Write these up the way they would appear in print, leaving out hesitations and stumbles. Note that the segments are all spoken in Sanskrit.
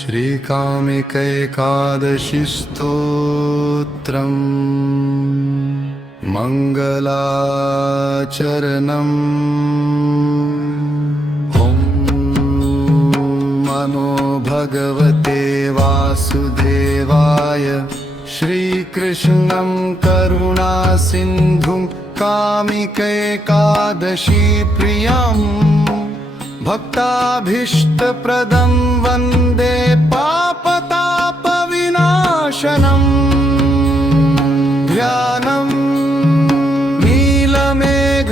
श्रीकामिकैकादशी स्तोत्रम् मङ्गलाचरणम्। ॐ नमो भगवते वासुदेवाय। श्रीकृष्णं करुणासिन्धुं कामिकैकादशी प्रियम् भक्ताभीष्टप्रदं वन्दे पापतापविनाशनम्। ध्यानं नीलमेघसमच्छायं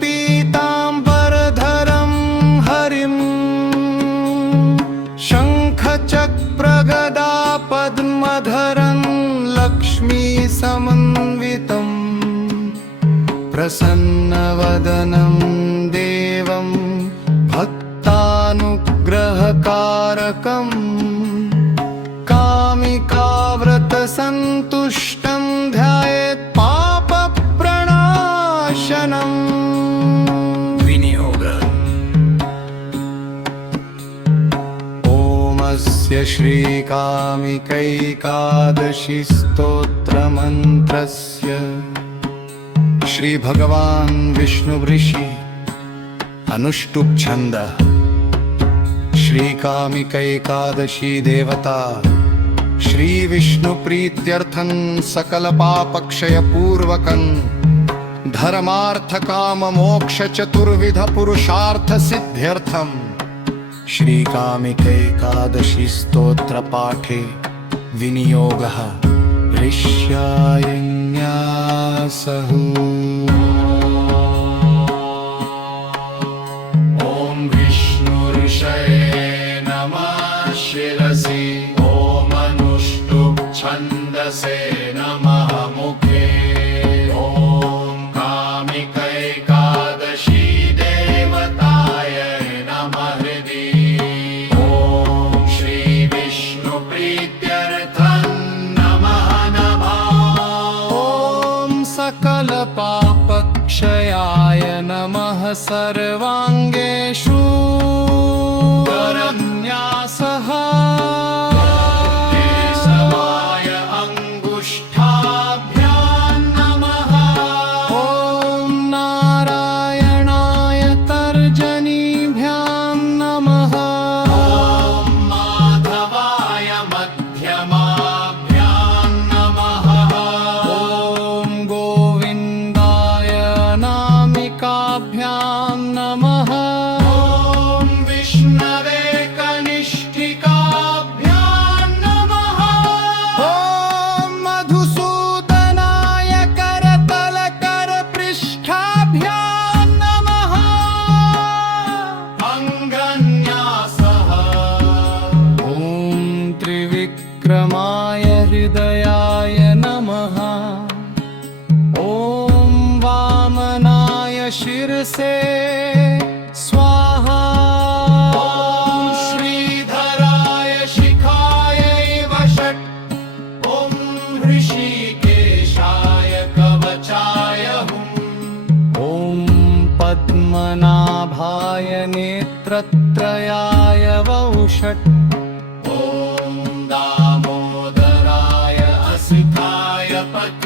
पीताम्बरधरं हरिं शङ्खचक्रगदा पद्मधरं लक्ष्मीसमन्वितम् प्रसन्नवदनं देवं भक्तानुग्रहकारकम् कामिकाव्रतसन्तुष्टं ध्यायेत् पापप्रणाशनम्। विनियोग। ओमस्य श्रीकामिकैकादशी स्तोत्रमन्त्रस्य श्री भगवान विष्णु ऋषि अनुष्टुप छंद। श्री कामिकैकादशी देवता श्री विष्णु प्रीत्यर्थं सकल पापक्षय पूर्वकं धर्मार्थ काम मोक्ष चतुर्विध पुरुषार्थ सिद्ध्यर्थं श्री कामिकैकादशी स्तोत्र पाठे विनियोगः ऋष्याय न्यासः। ॐ विष्णुऋषये नमः शिरसि। ॐ अनुष्टुप् छन्दसे नमः मुखे। ॐ कामिकैकादशी देवताय नमः हृदि। ॐ श्री विष्णु प्रीत्यर्थं सकल पापक्षयाय नमः। सर्वाङ्गेषु करन्यासः। केशवाय अङ्गुष्ठाभ्यां नमः। ॐ नारायणाय तर्जनीभ्यां नमः। ॐ माधवाय मध्यमाभ्यां नमः। भ्यां नमः। ॐ विष्णवे कनिष्ठिकाभ्यां नमः। ॐ मधुसूदनाय करतलकरपृष्ठाभ्यां नमः। अङ्गन्यासः। ॐ त्रिविक्रमाय हृदयाय नमः। शिरसे स्वाहा। ॐ श्रीधराय शिखाय वषट्। ॐ ऋषिकेशाय कवचाय हुम्। ॐ पद्मनाभाय नेत्रत्रयाय वौषट्। ॐ दामोदराय असिताय पक।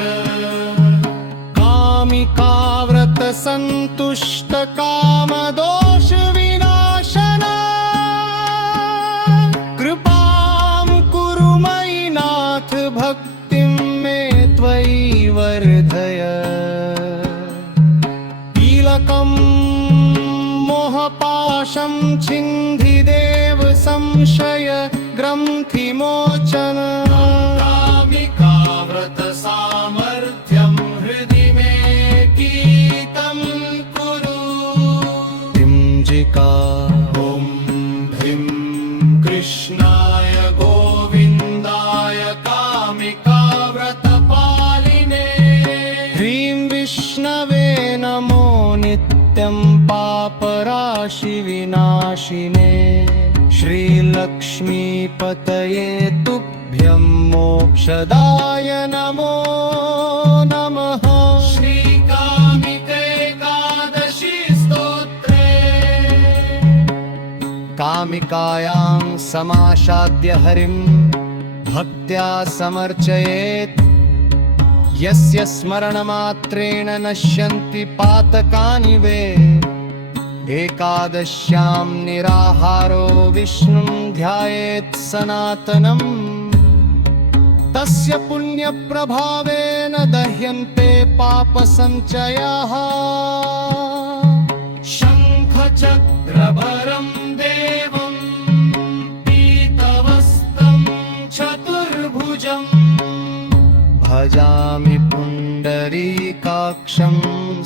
कामिकाव्रत संतुष्ट कामदोष विनाशना। कृपां कुरु मयि नाथ भक्तिं मे त्वयि वर्धय। कीलकं मोहपाशं छिन्धिदेव संशय ग्रन्थिमोचन। कामिकाव्रत सामर्थ्यं हृदि मे गीतं कुरु। तिंजिका। ॐ भीं कृष्णाय गोविन्दाय कामिकाव्रतपालिने। ह्रीं विष्णवे नमो नित्यं पापराशिविनाशिने। श्रीलक्ष्मीपतये तुभ्यं मोक्षदाय नमो नमः। श्रीकामिकैकादशी कामिकायां समाशाद्य हरिं भक्त्या समर्चयेत् यस्य स्मरणमात्रेण नश्यन्ति पातकानि वे एकादश्यां निराहारो विष्णुं ध्यायेत् सनातनम् तस्य पुण्यप्रभावेन दह्यन्ते पापसञ्चयाः शङ्खचक्रभरं देवं पीतवस्त्रं चतुर्भुजम् भजामि पुण्डरीकाक्षं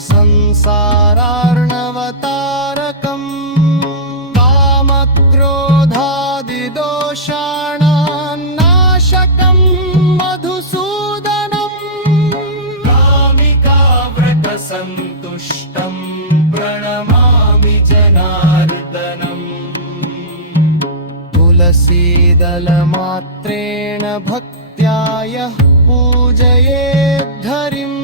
संसारार्णवतारकम् कामक्रोधादिदोषाणां नाशकं मधुसूदनं कामिकाव्रतसन्तुष्टं प्रणमामि जनार्दनम् तुलसीदलमात्रेण भक्त्या यः पूजयेद्धरिम्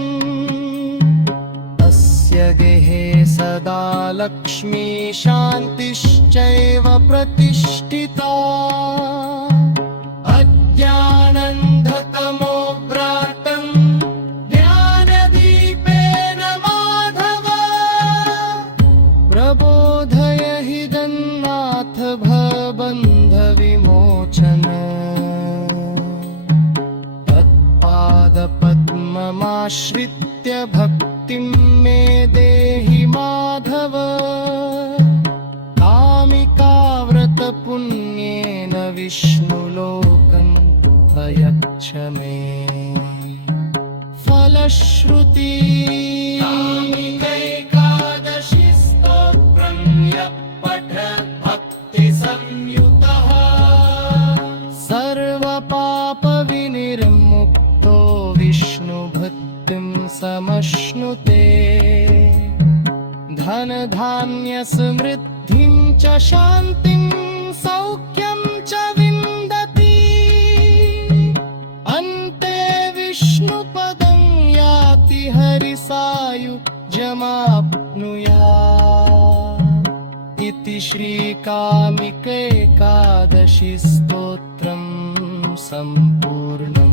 तस्य गेहे सदा लक्ष्मी शान्तिश्चैव प्रतिष्ठिता अज्ञानन्धतमोभ्रातं ज्ञानदीपेन माधव प्रबोधय हिदन्नाथ भवबन्धविमोचन पद्ममाश्रित्य भक्तिं मे देहि माधव कामिकाव्रतपुण्येन विष्णुलोकं प्रयच्छ मे फलश्रुति कामिकैकादशी स्तोत्रं यः पठत् भक्तिसंयुतः सर्वपापविनिर्मुक्तो विष्णुभक्तिं समश्नुते धनधान्यसमृद्धिं च शान्तिं सौख्यं च विन्दति अन्ते विष्णुपदं याति हरिसायुज्यमाप्नुयात् इति श्रीकामिकैकादशी स्तोत्रं सम्पूर्णम्।